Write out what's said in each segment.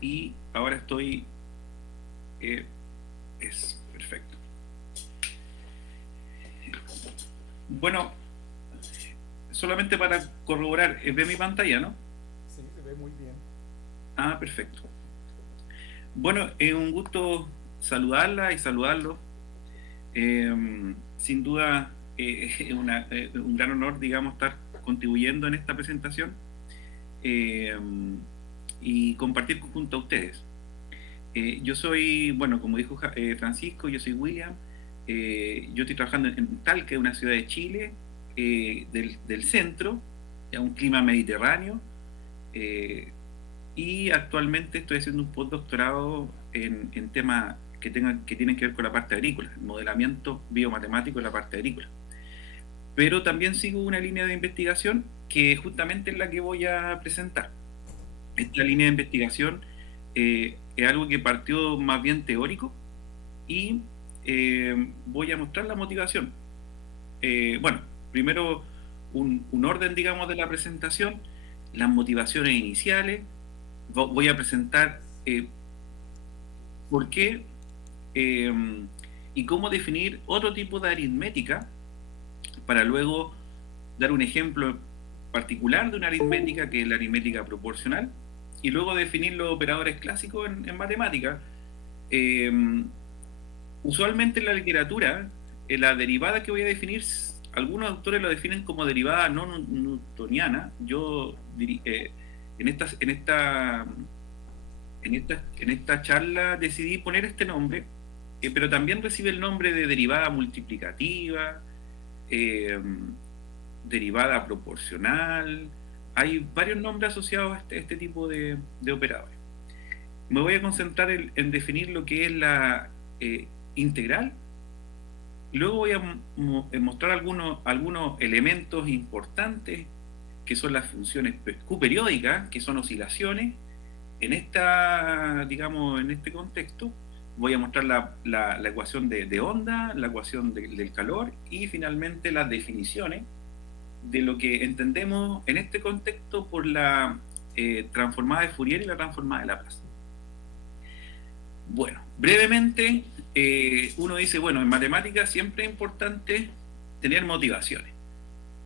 y ahora estoy... es perfecto. Bueno, solamente para corroborar, ve mi pantalla, ¿no? Sí, se ve muy bien. Ah, perfecto. Bueno, es un gusto saludarla y saludarlo. Sin duda, es un gran honor, digamos, estar contribuyendo en esta presentación eh, y compartir junto a ustedes. Yo soy, bueno, como dijo Francisco, yo soy William. Yo estoy trabajando en Talca, una ciudad de Chile, del centro, a un clima mediterráneo. eh, y actualmente estoy haciendo un postdoctorado en temas que tienen que ver con la parte agrícola, el modelamiento biomatemático en la parte agrícola. Pero también sigo una línea de investigación que justamente es la que voy a presentar. Esta línea de investigación es algo que partió más bien teórico y voy a mostrar la motivación. Bueno, primero un orden, digamos, de la presentación, las motivaciones iniciales. Voy a presentar por qué eh, y cómo definir otro tipo de aritmética para luego dar un ejemplo particular de una aritmética que es la aritmética proporcional y luego definir los operadores clásicos en matemática. Eh, Usualmente en la literatura, la derivada que voy a definir, algunos autores lo definen como derivada no newtoniana. Yo en en esta charla decidí poner este nombre, pero también recibe el nombre de derivada multiplicativa, eh, derivada proporcional. Hay varios nombres asociados a este tipo de operadores. Me voy a concentrar en definir lo que es la integral. Luego voy a mostrar algunos elementos importantes que son las funciones Q-periódicas, que son oscilaciones. Digamos, en este contexto, voy a mostrar la ecuación de onda, la ecuación del calor y finalmente las definiciones de lo que entendemos en este contexto por la transformada de Fourier y la transformada de Laplace. Bueno, brevemente, uno dice, bueno, en matemáticas siempre es importante tener motivaciones.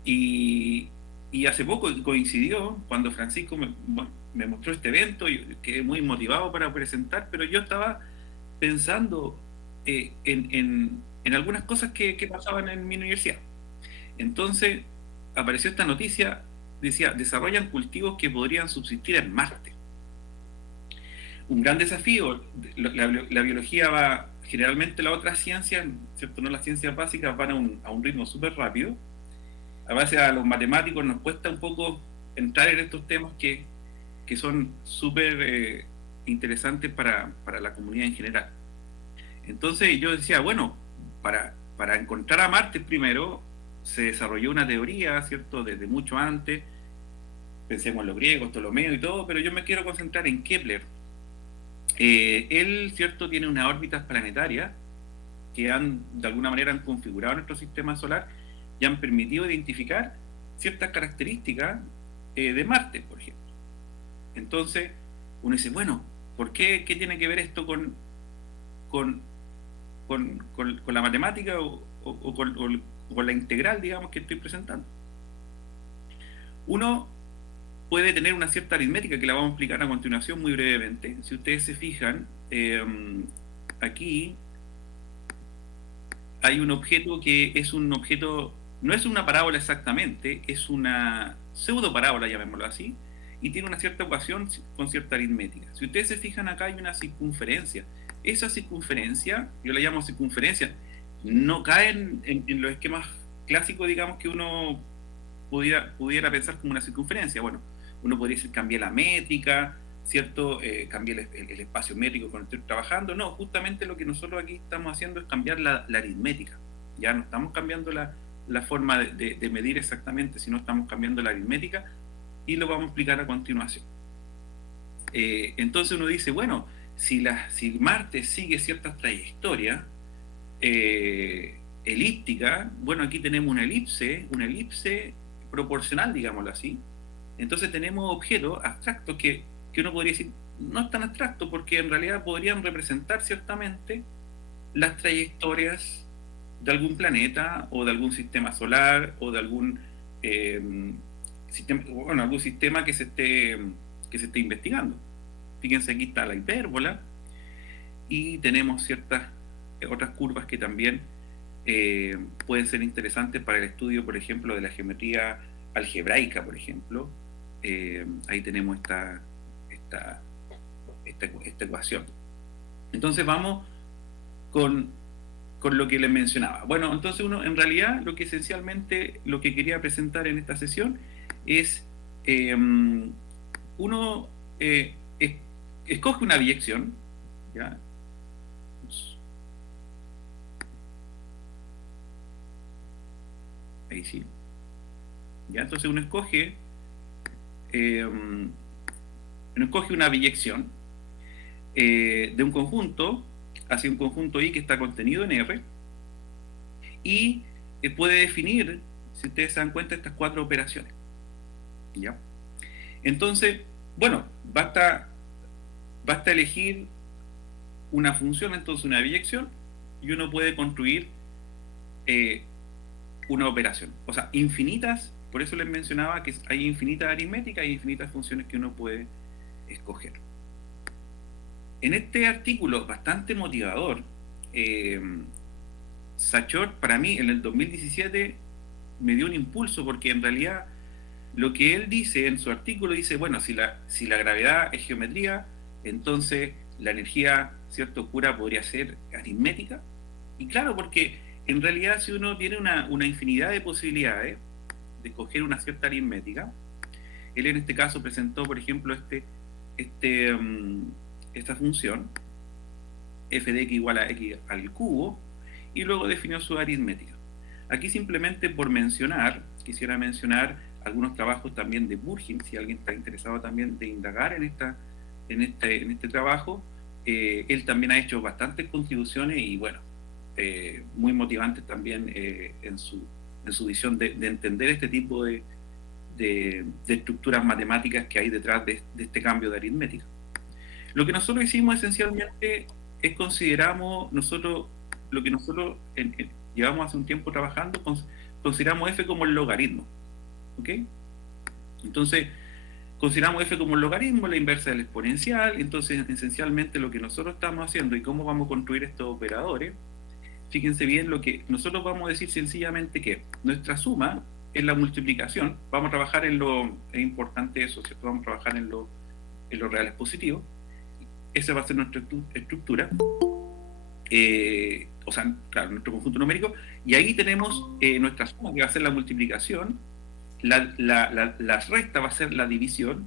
Y, y hace poco coincidió cuando Francisco bueno, me mostró este evento, y quedé muy motivado para presentar, pero yo estaba pensando en algunas cosas que pasaban en mi universidad. Entonces apareció esta noticia, decía, desarrollan cultivos que podrían subsistir en Marte. Un gran desafío. La biología va, generalmente las otras ciencias, ¿cierto? No las ciencias básicas van a un ritmo súper rápido. A base a los matemáticos nos cuesta un poco entrar en estos temas que son súper interesantes para la comunidad en general. Entonces yo decía, bueno, para encontrar a Marte primero se desarrolló una teoría, ¿cierto? Desde mucho antes, pensemos en los griegos, Ptolomeo y todo, pero yo me quiero concentrar en Kepler. Él, ¿cierto?, tiene unas órbitas planetarias que de alguna manera han configurado nuestro sistema solar y han permitido identificar ciertas características de Marte, por ejemplo. Entonces, uno dice, bueno, ¿qué tiene que ver esto con, con la matemática o con la integral, digamos, que estoy presentando? Uno puede tener una cierta aritmética que la vamos a explicar a continuación muy brevemente. Si ustedes se fijan, aquí hay un objeto que es un objeto, no es una parábola exactamente, es una pseudo parábola, llamémoslo así, y tiene una cierta ecuación con cierta aritmética. Si ustedes se fijan acá hay una circunferencia. Esa circunferencia, yo la llamo circunferencia, no cae en los esquemas clásicos, digamos, que uno pudiera pensar como una circunferencia. Bueno, uno podría decir cambiar la métrica, ¿cierto? Cambiar el espacio métrico con el que estoy trabajando. No, justamente lo que nosotros aquí estamos haciendo es cambiar la aritmética. Ya no estamos cambiando la forma de medir exactamente, sino estamos cambiando la aritmética y lo vamos a explicar a continuación. Entonces uno dice, bueno, si Marte sigue ciertas trayectorias elípticas, bueno, aquí tenemos una elipse proporcional, digámoslo así. Entonces tenemos objetos abstractos que uno podría decir, no es tan abstracto, porque en realidad podrían representar ciertamente las trayectorias de algún planeta o de algún sistema solar o de algún sistema, bueno, algún sistema que se esté investigando. Fíjense, aquí está la hipérbola y tenemos ciertas otras curvas que también pueden ser interesantes para el estudio, por ejemplo, de la geometría algebraica, por ejemplo. Ahí tenemos esta ecuación. Entonces vamos con lo que les mencionaba. Bueno, entonces uno, en realidad, lo que esencialmente, lo que quería presentar en esta sesión es, uno escoge una biyección, ¿ya? Ahí sí. ¿Ya? Entonces uno escoge una biyección de un conjunto hacia un conjunto I que está contenido en R y puede definir, si ustedes se dan cuenta, estas 4 operaciones. ¿Ya? Entonces, bueno, basta elegir una función, entonces una biyección, y uno puede construir una operación. O sea, infinitas, por eso les mencionaba que hay infinitas aritméticas y infinitas funciones que uno puede escoger. En este artículo bastante motivador, Sachor, para mí, en el 2017, me dio un impulso, porque en realidad lo que él dice en su artículo, dice, bueno, si la gravedad es geometría, entonces la energía, ¿cierto?, oscura podría ser aritmética. Y claro, porque en realidad si uno tiene una infinidad de posibilidades de escoger una cierta aritmética, él en este caso presentó, por ejemplo, esta función, f de x igual a x al cubo, y luego definió su aritmética. Aquí simplemente por mencionar, quisiera mencionar algunos trabajos también de Burgin, si alguien está interesado también de indagar en este trabajo. Él también ha hecho bastantes contribuciones y bueno, muy motivantes también en su visión de entender este tipo de estructuras matemáticas que hay detrás de este cambio de aritmética. Lo que nosotros hicimos esencialmente es lo que nosotros llevamos hace un tiempo trabajando, consideramos f como el logaritmo. ¿Ok? Entonces, consideramos f como el logaritmo, la inversa del exponencial. Entonces, esencialmente lo que nosotros estamos haciendo y cómo vamos a construir estos operadores, fíjense bien, lo que nosotros vamos a decir sencillamente que nuestra suma es la multiplicación. Vamos a trabajar es importante eso, ¿cierto? Vamos a trabajar en los reales positivos. Esa va a ser nuestra estructura. O sea, claro, nuestro conjunto numérico. Y ahí tenemos nuestra suma, que va a ser la multiplicación. La resta va a ser la división.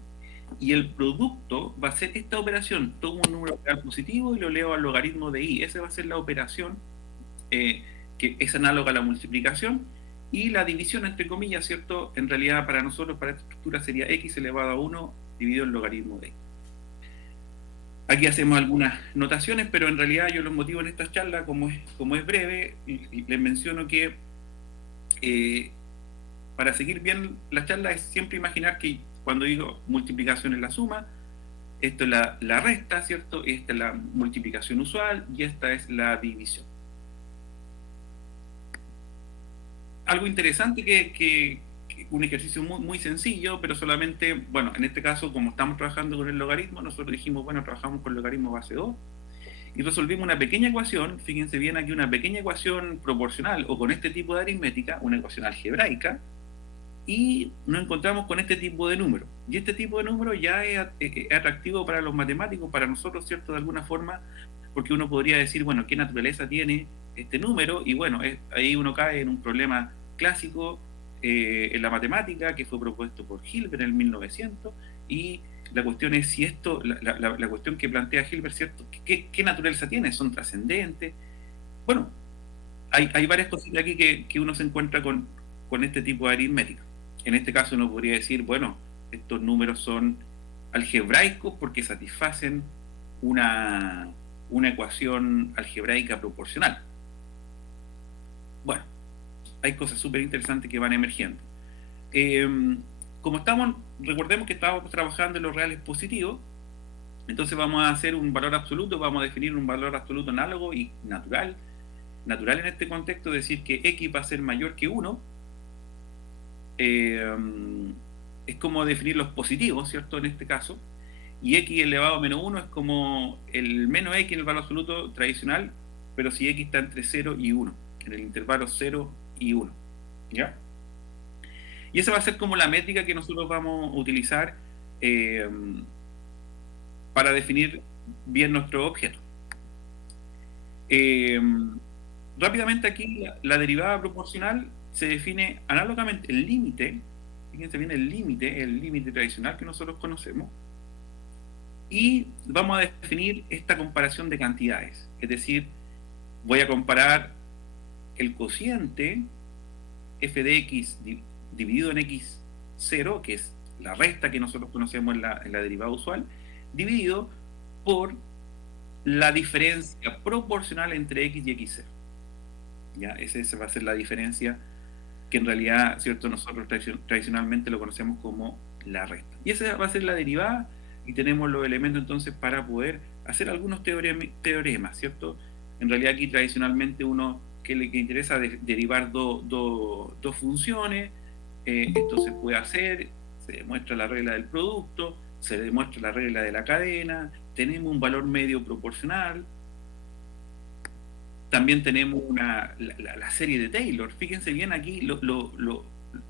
Y el producto va a ser esta operación. Tomo un número real positivo y lo leo al logaritmo de i. Esa va a ser la operación que es análoga a la multiplicación. Y la división, entre comillas, ¿cierto? En realidad, para nosotros, para esta estructura, sería x elevado a 1 dividido el logaritmo de i. Aquí hacemos algunas notaciones, pero en realidad yo los motivo en esta charla, como es breve, y les menciono que para seguir bien la charla es siempre imaginar que cuando digo multiplicación es la suma, esto es la resta, ¿cierto? Esta es la multiplicación usual y esta es la división. Algo interesante que un ejercicio muy, muy sencillo, pero solamente, bueno, en este caso, como estamos trabajando con el logaritmo, nosotros dijimos, bueno, trabajamos con el logaritmo base 2 y resolvimos una pequeña ecuación. Fíjense bien aquí, una pequeña ecuación proporcional o con este tipo de aritmética, una ecuación algebraica, y nos encontramos con este tipo de número. Y este tipo de número ya es atractivo para los matemáticos, para nosotros, ¿cierto? De alguna forma, porque uno podría decir, bueno, ¿qué naturaleza tiene este número? Y bueno, ahí uno cae en un problema clásico en la matemática que fue propuesto por Hilbert en el 1900, y la cuestión es si esto, la cuestión que plantea Hilbert, ¿cierto? ¿Qué naturaleza tiene? ¿Son trascendentes? Bueno, hay varias cositas aquí que uno se encuentra con este tipo de aritmética. En este caso uno podría decir, bueno, estos números son algebraicos porque satisfacen una ecuación algebraica proporcional. Bueno, hay cosas súper interesantes que van emergiendo. Como recordemos que estábamos trabajando en los reales positivos, Entonces vamos a hacer un valor absoluto, vamos a definir un valor absoluto análogo y natural. Natural en este contexto, decir que x va a ser mayor que 1. Es como definir los positivos, ¿cierto? En este caso. Y x elevado a menos 1 es como el menos x en el valor absoluto tradicional, pero si x está entre 0 y 1, en el intervalo 0 y 1. ¿Ya? Y esa va a ser como la métrica que nosotros vamos a utilizar para definir bien nuestro objeto. Rápidamente aquí la derivada proporcional se define análogamente el límite, fíjense bien el límite tradicional que nosotros conocemos, y vamos a definir esta comparación de cantidades, es decir, voy a comparar el cociente f de x dividido en x0, que es la resta que nosotros conocemos en la derivada usual, dividido por la diferencia proporcional entre x y x0. ¿Ya? Esa va a ser la diferencia que en realidad, ¿cierto? Nosotros tradicionalmente lo conocemos como la resta. Y esa va a ser la derivada y tenemos los elementos entonces para poder hacer algunos teoremas, ¿cierto? En realidad aquí tradicionalmente uno que le interesa derivar dos funciones, esto se puede hacer, se demuestra la regla del producto, se demuestra la regla de la cadena, tenemos un valor medio proporcional, también tenemos la serie de Taylor. Fíjense bien aquí,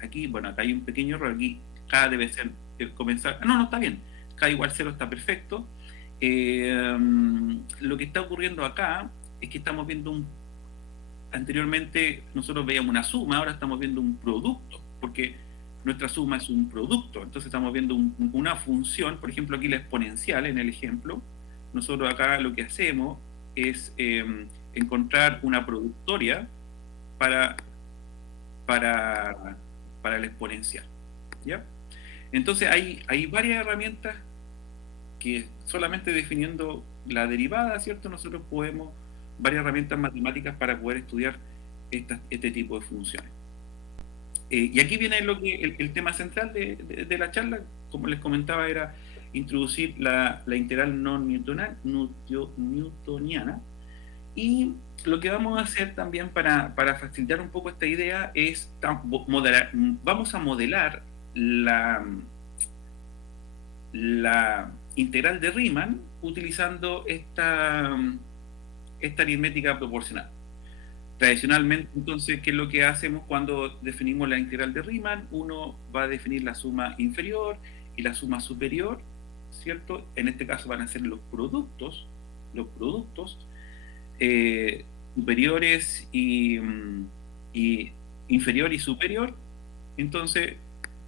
aquí, bueno, acá hay un pequeño error, aquí K debe ser comenzar, no, está bien, K igual 0 está perfecto. Lo que está ocurriendo acá es que estamos viendo anteriormente nosotros veíamos una suma, ahora estamos viendo un producto, porque nuestra suma es un producto, entonces estamos viendo una función, por ejemplo aquí la exponencial en el ejemplo, nosotros acá lo que hacemos es encontrar una productoria para, para la exponencial, ¿ya? Entonces hay varias herramientas que solamente definiendo la derivada, ¿cierto? Nosotros podemos, varias herramientas matemáticas para poder estudiar este tipo de funciones. Y aquí viene el tema central de la charla, como les comentaba, era introducir la integral no newtoniana. Y lo que vamos a hacer también para facilitar un poco esta idea es vamos a modelar la integral de Riemann utilizando esta aritmética proporcional. Tradicionalmente, entonces, ¿qué es lo que hacemos cuando definimos la integral de Riemann? Uno va a definir la suma inferior y la suma superior, ¿cierto? En este caso van a ser los productos superiores y inferior y superior. Entonces,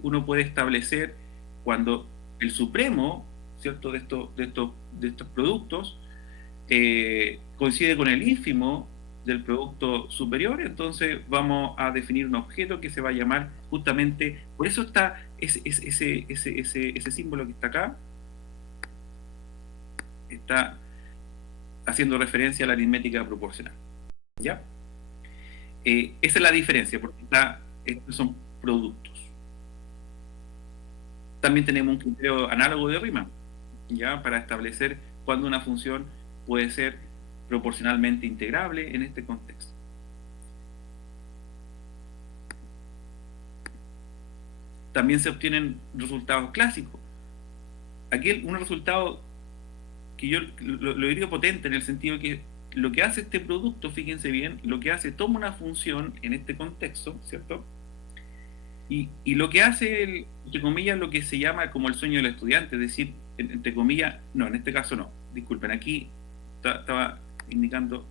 uno puede establecer cuando el supremo, ¿cierto? de estos productos coincide con el ínfimo del producto superior, entonces vamos a definir un objeto que se va a llamar justamente, por eso está ese símbolo que está acá, está haciendo referencia a la aritmética proporcional. ¿Ya? Esa es la diferencia, porque estos son productos. También tenemos un criterio análogo de Riemann, ¿ya? Para establecer cuándo una función puede ser proporcionalmente integrable en este contexto. También se obtienen resultados clásicos. Aquí un resultado que yo lo diría potente en el sentido que lo que hace este producto, fíjense bien, lo que hace, toma una función en este contexto, ¿cierto? Y lo que hace, entre comillas, lo que se llama como el sueño del estudiante, es decir, entre comillas, no, en este caso no, disculpen, aquí estaba indicando,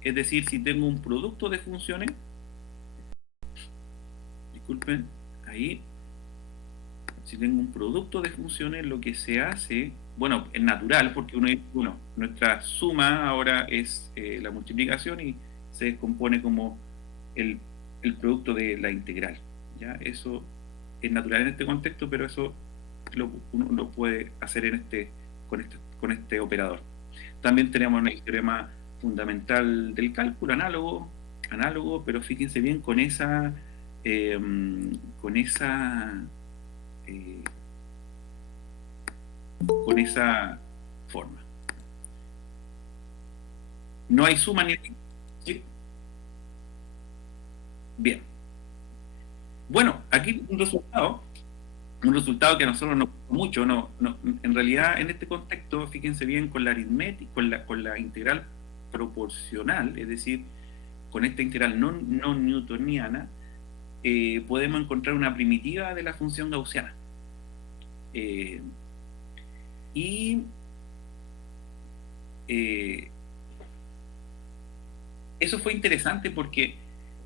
es decir, si tengo un producto de funciones, disculpen, ahí, si tengo un producto de funciones, lo que se hace, bueno, es natural, porque nuestra suma ahora es la multiplicación y se descompone como el producto de la integral. ¿Ya? Eso es natural en este contexto, pero eso uno lo puede hacer con este operador. También tenemos el teorema fundamental del cálculo, análogo, pero fíjense bien con esa eh, con esa forma. No hay suma ni... ¿Sí? Bien. Bueno, aquí un resultado que a nosotros nos gusta mucho. En realidad, en este contexto, fíjense bien, con la aritmética, con la integral proporcional, es decir, con esta integral no newtoniana, podemos encontrar una primitiva de la función gaussiana. Eso fue interesante porque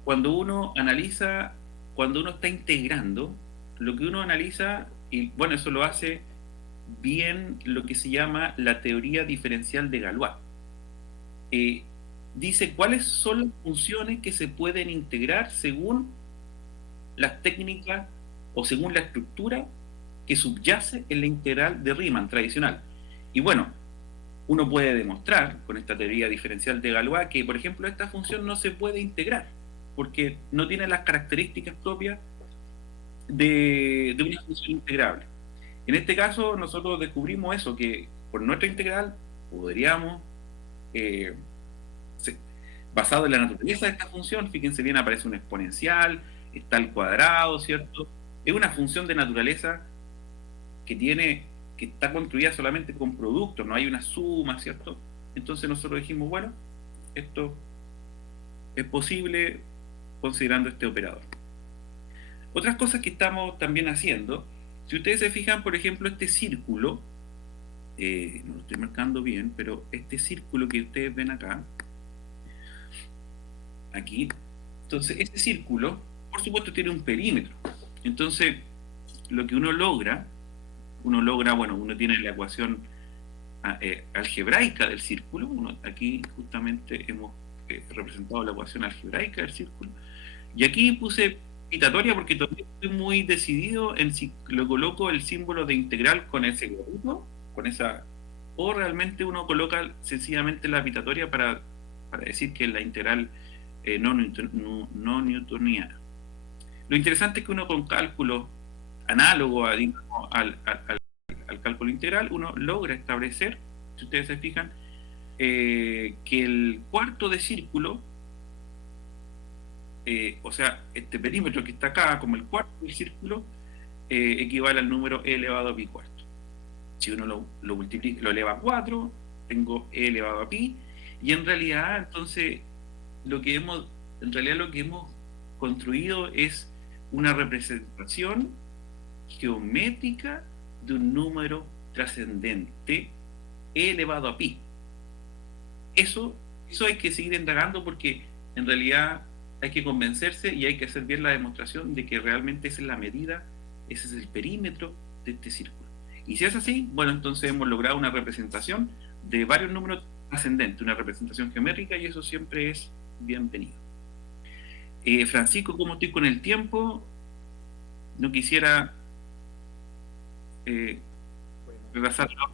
cuando uno analiza, cuando uno está integrando, lo que uno analiza, y bueno, eso lo hace bien lo que se llama la teoría diferencial de Galois. Dice cuáles son las funciones que se pueden integrar según las técnicas o según la estructura que subyace en la integral de Riemann tradicional. Y bueno, uno puede demostrar con esta teoría diferencial de Galois que, por ejemplo, esta función no se puede integrar porque no tiene las características propias de una función integrable. En este caso, nosotros descubrimos eso, que por nuestra integral podríamos, basado en la naturaleza de esta función, fíjense bien, aparece un exponencial, está al cuadrado, ¿cierto? Es una función de naturaleza que está construida solamente con productos, no hay una suma, ¿cierto? Entonces nosotros dijimos, bueno, esto es posible considerando este operador. Otras cosas que estamos también haciendo, si ustedes se fijan, por ejemplo, este círculo, no lo estoy marcando bien, pero este círculo que ustedes ven acá, aquí, entonces este círculo, por supuesto, tiene un perímetro. Entonces, lo que uno logra, bueno, uno tiene la ecuación algebraica del círculo. Aquí justamente hemos representado la ecuación algebraica del círculo. Y aquí puse pitatoria porque todavía estoy muy decidido en si lo coloco el símbolo de integral con ese globito, con esa, o realmente uno coloca sencillamente la pitatoria para decir que es la integral no newtoniana. Lo interesante es que uno con cálculo análogo al cálculo integral, uno logra establecer, si ustedes se fijan, que el cuarto de círculo, o sea, este perímetro que está acá como el cuarto del círculo, equivale al número e elevado a pi cuarto. Si uno lo multiplica, lo eleva a 4, tengo e elevado a pi, y en realidad entonces lo que hemos construido es una representación geométrica de un número trascendente e elevado a pi. Eso hay que seguir indagando porque en realidad hay que convencerse y hay que hacer bien la demostración de que realmente esa es la medida, ese es el perímetro de este círculo. Y si es así, bueno, entonces hemos logrado una representación de varios números ascendentes, una representación geométrica, y eso siempre es bienvenido. Francisco, ¿cómo estoy con el tiempo? No quisiera repasarlo.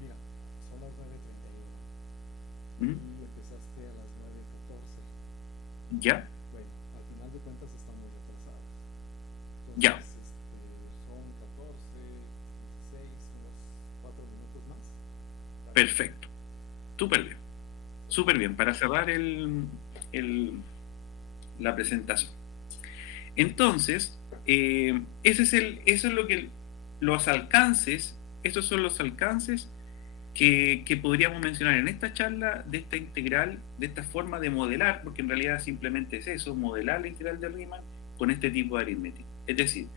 Mira, son las 9:31 ¿Mm? y empezaste a las 9:14. ¿Ya? Bueno, al final de cuentas estamos retrasados. Entonces, Ya. son 14, 16, unos 4 minutos más. Perfecto. Súper bien. Súper bien. Para cerrar la presentación. Entonces, eso es lo que los alcances, esos son los alcances que podríamos mencionar en esta charla de esta integral, de esta forma de modelar, porque en realidad simplemente es eso, modelar la integral de Riemann con este tipo de aritmética. Es decir,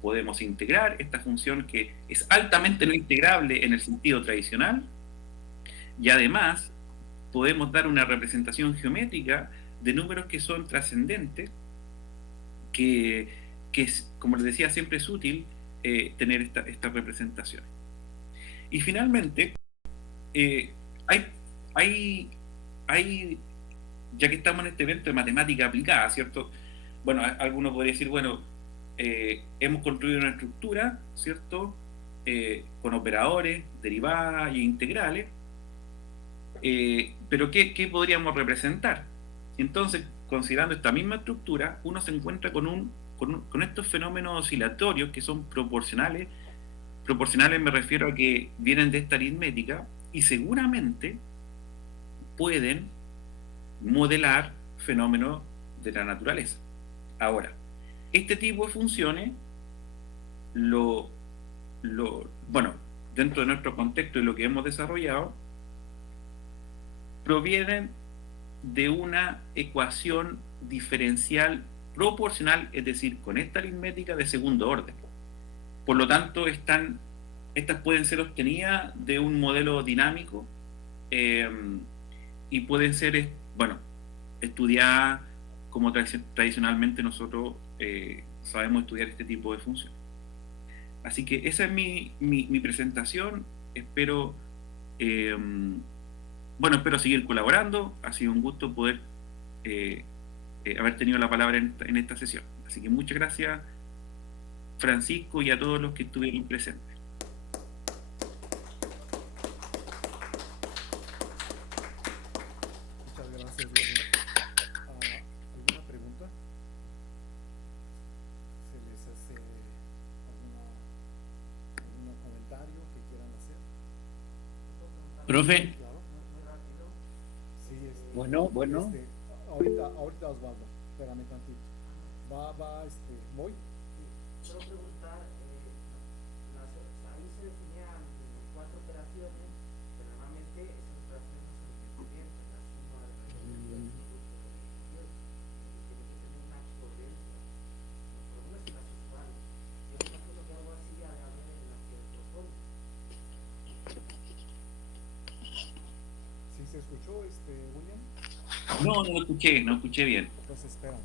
podemos integrar esta función que es altamente no integrable en el sentido tradicional, y además podemos dar una representación geométrica de números que son trascendentes, que es, como les decía, siempre es útil tener esta representación. Y finalmente, ya que estamos en este evento de matemática aplicada, ¿cierto? Bueno, alguno podría decir, bueno, hemos construido una estructura, ¿cierto? Con operadores, derivadas y integrales, pero ¿qué podríamos representar? Entonces, considerando esta misma estructura, uno se encuentra con estos fenómenos oscilatorios que son proporcionales Proporcionales me refiero a que vienen de esta aritmética y seguramente pueden modelar fenómenos de la naturaleza. Ahora, este tipo de funciones, bueno, dentro de nuestro contexto y lo que hemos desarrollado, provienen de una ecuación diferencial proporcional, es decir, con esta aritmética de segundo orden. Por lo tanto, estas pueden ser obtenidas de un modelo dinámico y pueden ser, bueno, estudiadas como tradicionalmente nosotros sabemos estudiar este tipo de funciones. Así que esa es mi presentación. Espero seguir colaborando. Ha sido un gusto poder haber tenido la palabra en esta sesión. Así que muchas gracias, Francisco, y a todos los que estuvieron presentes. Muchas gracias, William. ¿Alguna pregunta? ¿Se les hace algún comentario que quieran hacer? Profe. Claro. Sí, Bueno. ahorita Osvaldo, espérame tantito. Voy. Quiero preguntar, ahí se definían cuatro operaciones, pero normalmente esas operaciones no son independientes, la suma de la diferencia del producto de la distribución, tiene que tener una coherencia, por lo menos en las usuales. Yo me imagino que algo así ha de haber en la que propone. ¿Sí se escuchó, William? No escuché bien. Entonces, espérame.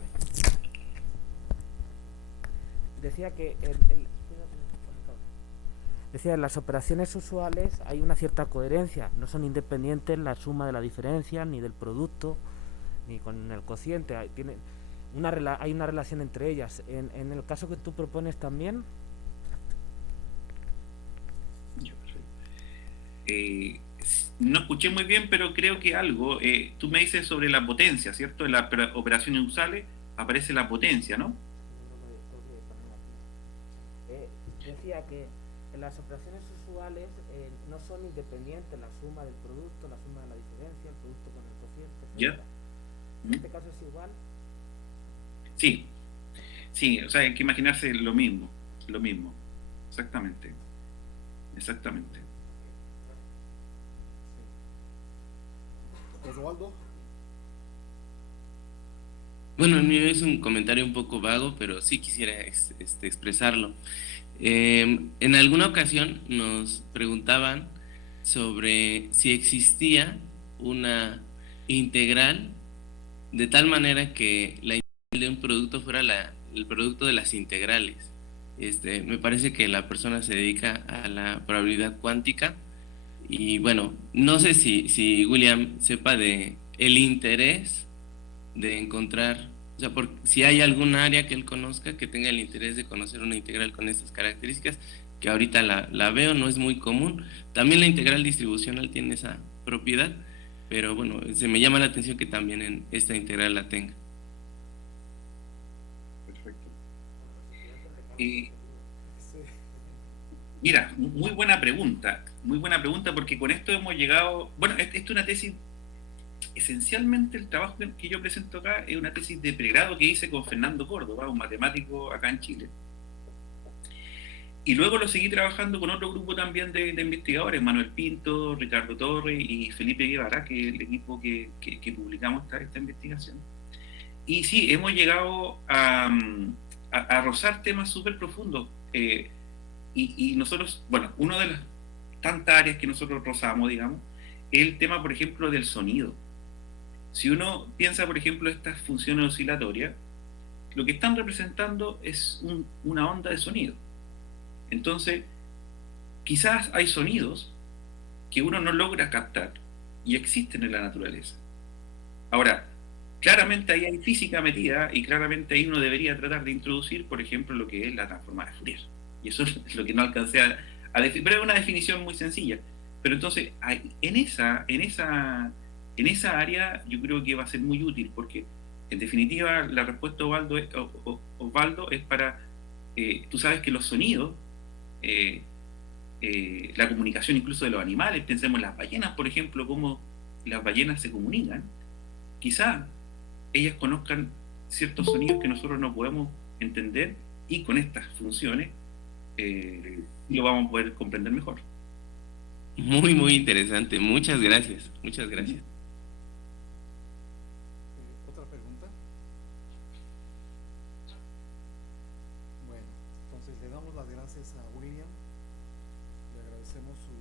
Decía que en las operaciones usuales hay una cierta coherencia, no son independientes la suma de la diferencia, ni del producto, ni con el cociente, hay una relación entre ellas. En el caso que tú propones también. No escuché muy bien, pero creo que algo. Tú me dices sobre la potencia, ¿cierto? En las operaciones usuales aparece la potencia, ¿no? Decía que en las operaciones usuales no son independientes la suma del producto, la suma de la diferencia, el producto con el cociente, etc. ¿En este caso es igual? Sí, o sea, hay que imaginarse lo mismo, exactamente. Osvaldo. Bueno, el mío es un comentario un poco vago, pero sí quisiera expresarlo. En alguna ocasión nos preguntaban sobre si existía una integral de tal manera que la integral de un producto fuera el producto de las integrales. Me parece que la persona se dedica a la probabilidad cuántica y bueno, no sé si William sepa de el interés de encontrar, o sea, si hay algún área que él conozca que tenga el interés de conocer una integral con estas características, que ahorita la veo, no es muy común. También la integral distribucional tiene esa propiedad, pero bueno, se me llama la atención que también en esta integral la tenga. Perfecto. Mira, muy buena pregunta porque con esto hemos llegado, bueno, esto es una tesis. Esencialmente el trabajo que yo presento acá es una tesis de pregrado que hice con Fernando Córdoba, un matemático acá en Chile. Y luego lo seguí trabajando con otro grupo también de investigadores, Manuel Pinto, Ricardo Torres y Felipe Guevara, que es el equipo que publicamos esta investigación. Y sí, hemos llegado a rozar temas súper profundos. Y nosotros, bueno, una de las tantas áreas que nosotros rozamos, digamos, es el tema, por ejemplo, del sonido. Si uno piensa, por ejemplo, estas funciones oscilatorias, lo que están representando es una onda de sonido. Entonces, quizás hay sonidos que uno no logra captar y existen en la naturaleza. Ahora, claramente ahí hay física metida y claramente ahí uno debería tratar de introducir, por ejemplo, lo que es la transformada de Fourier. Y eso es lo que no alcancé a definir, pero es una definición muy sencilla. Pero entonces, en esa área yo creo que va a ser muy útil, porque en definitiva la respuesta Osvaldo es para, tú sabes que los sonidos la comunicación incluso de los animales. Pensemos en las ballenas, por ejemplo, cómo las ballenas se comunican. Quizá ellas conozcan ciertos sonidos que nosotros no podemos entender, y con estas funciones lo vamos a poder comprender mejor. Muy, muy interesante. Muchas gracias. Muchas gracias. ¿Otra pregunta? Bueno, entonces le damos las gracias a William, le agradecemos su